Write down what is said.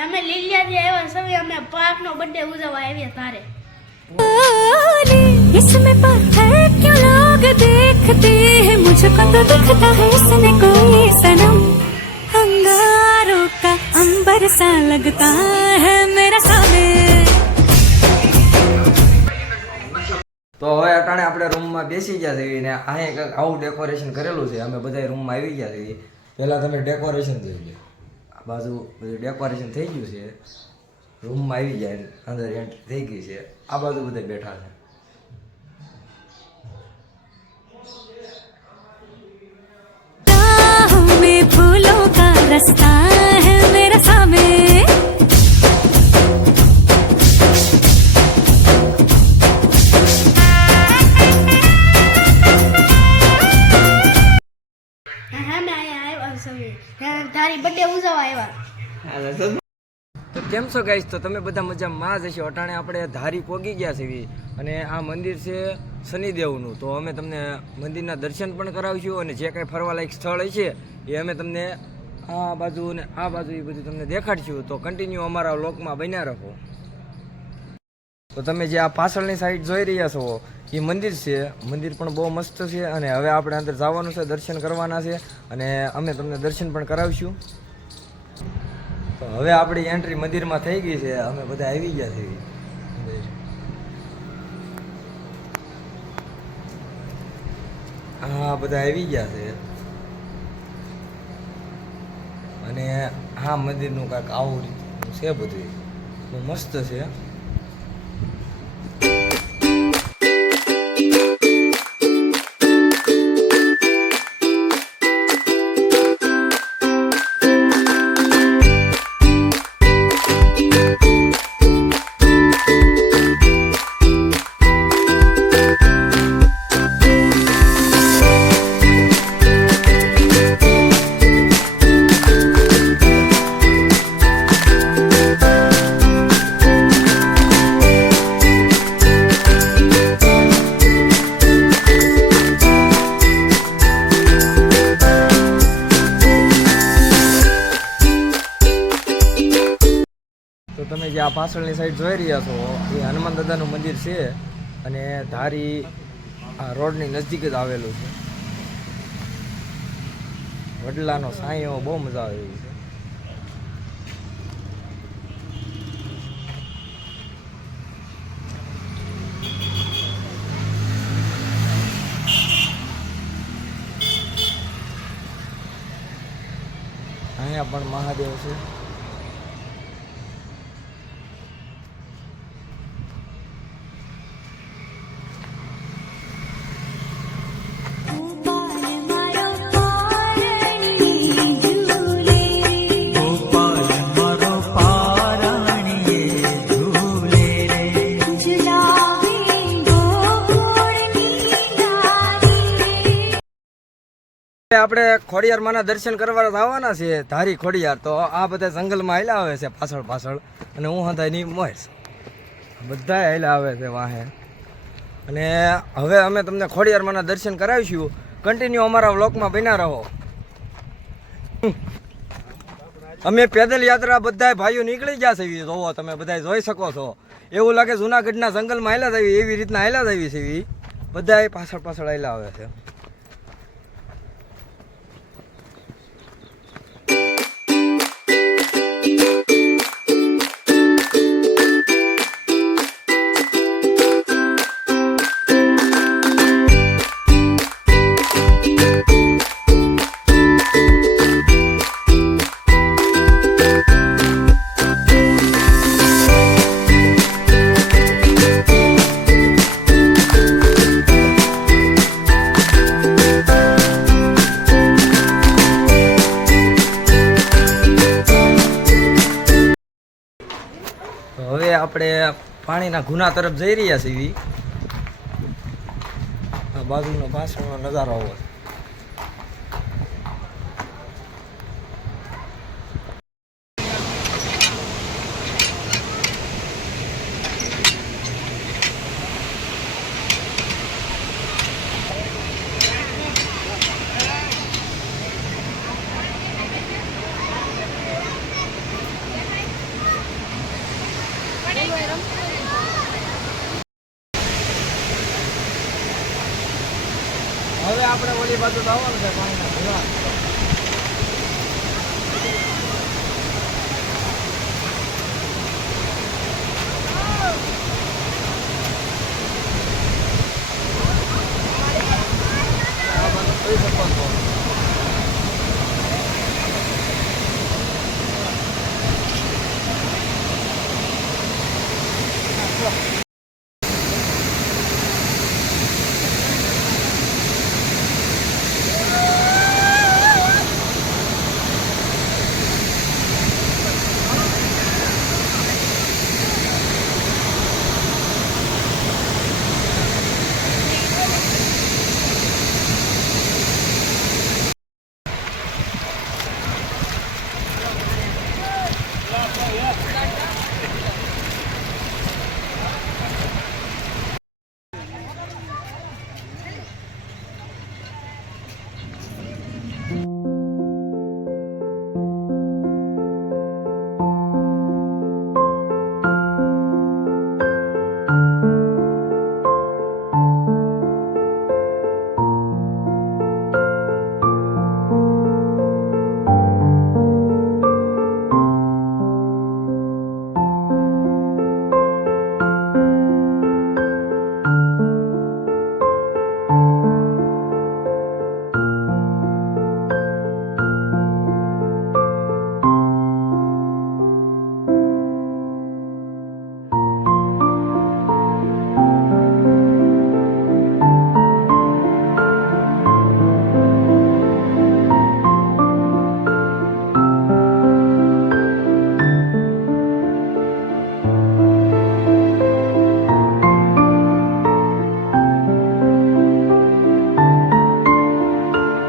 અમે લીલિયાથી આવ્યા સવે અમે પાકનો બર્થડે ઉજવવા આવ્યા તારે इसमें पत्थर क्यों लोग देखते हैं मुझको तो दिखता है इसमें कोई सनम अंगारों का अंबर सा लगता है मेरा सामने। તો હવે અટાણે આપણે રૂમમાં બેસી ગયા છીએ ને અહીં કંઈક આવું ડેકોરેશન કરેલું છે. અમે બધા રૂમમાં આવી ગયા છીએ. પહેલાં તમે ડેકોરેશન જોઈ લો. આ બાજુ બધું ડેકોરેશન થઈ ગયું છે. રૂમમાં આવી જાય અંદર એન્ટ્રી થઈ ગઈ છે. આ બાજુ બધા બેઠા છે. में फूलों का रास्ता है मेरा सामने તારી બર્થડે ઉજવવા આવ્યા. તો કેમ છો ગાઈસ? તો તમે બધા મજામાં જ હશો. અટાણે આપણે ધારી પોગી ગયા છીએ અને આ મંદિર છે શનિદેવનું. તો અમે તમને મંદિરના દર્શન પણ કરાવીશું અને જે કાંઈ ફરવાલાયક સ્થળ છે એ અમે તમને આ બાજુ અને આ બાજુ એ બધું તમને દેખાડશું. તો કન્ટિન્યુ અમારા વ્લોગમાં બન્યા રહો. તો તમે જે આ પાછળની સાઈડ જોઈ રહ્યા છો એ મંદિર છે. મંદિર પણ બહુ મસ્ત છે અને હવે આપણે અંદર જવાનું છે, દર્શન કરવાના છે અને અમે તમને દર્શન પણ કરાવીશું. તો હવે આપણી એન્ટ્રી મંદિરમાં થઈ ગઈ છે. અમે બધા આવી ગયા છીએ. હા, બધા આવી ગયા છે અને હા મંદિરનું કાંઈક આવું રીતનું છે. બધું બહુ મસ્ત છે. તો તમે જે આ પાછળની સાઈડ જોઈ રહ્યા છો એ હનુમાન દાદાનું મંદિર છે અને ધારી આ રોડની નજીક જ આવેલું છે. વડલાનો સાંયો બહુ મજા આવે એવી છે. અહીંયા પણ મહાદેવ છે. આપણે ખોડિયારમાંના દર્શન કરવા આવવાના છે, ધારી ખોડિયાર. તો આ બધા જંગલમાં હાલ્યા આવે છે પાછળ પાછળ અને હું હતા એની મોજ બધા હાલ્યા આવે છે વાહે. અને હવે અમે તમને ખોડિયારમાંના દર્શન કરાવીશું. કન્ટિન્યુ અમારા વ્લોગમાં બન્યા રહો. અમે પેદલ યાત્રા બધા ભાઈઓ નીકળી ગયા છે. જોવો તમે બધા જોઈ શકો છો. એવું લાગે જુનાગઢના જંગલમાં હાલ્યા આવી એવી રીતના હાલ્યા આવી છે. બધા પાછળ પાછળ હાલ્યા આવે છે. હવે આપણે પાણીના ગુના તરફ જઈ રહ્યા છીએ. આ બાજુનો પાછળનો નજારો આવો. હોય રમતું હવે આપણે ઓલી બાજુ આવવાનું છે પાણીના